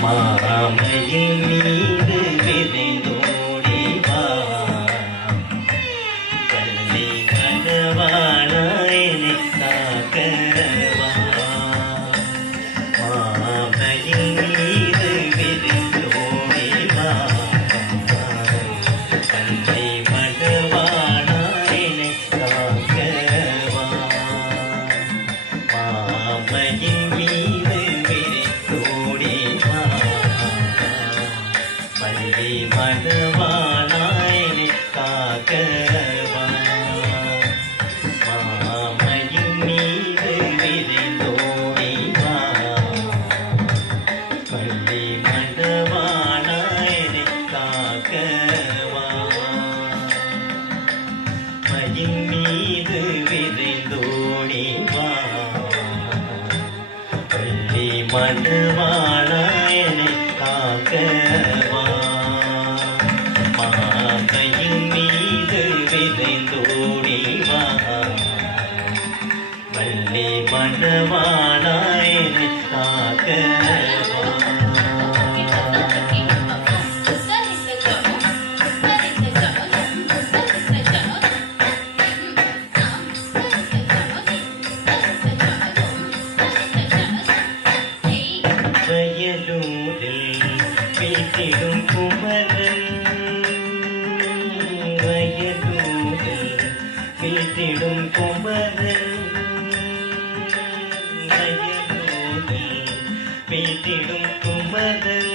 மாமையின் மீது விரைந்தோடி வா கள்ளி மணவாளாயினை காக்கவா மாமையின் மீது விரைந்தோடி வா கள்ளி மணவாளாயினை காக்கவா மாமையின் மீது விரைந்தோடி வா பள்ளி மணவாளாயினை காக்கவா மாமையின் மீது விரைந்தோடி வா பள்ளி மணவாளாயினை காக்கவா மயின் மீது விரைந்தோடி வா பள்ளி மணவாளாயினை காக்கவா மாமையின் மீது விரைந்தோடி வா பள்ளி மணவாளாயினை காக்கவா வயலூரில் வீட்டிடும் குமரன் வயலூரில் வீட்டிடும் குமரன் வயலூரில் வீட்டிடும் குமரன்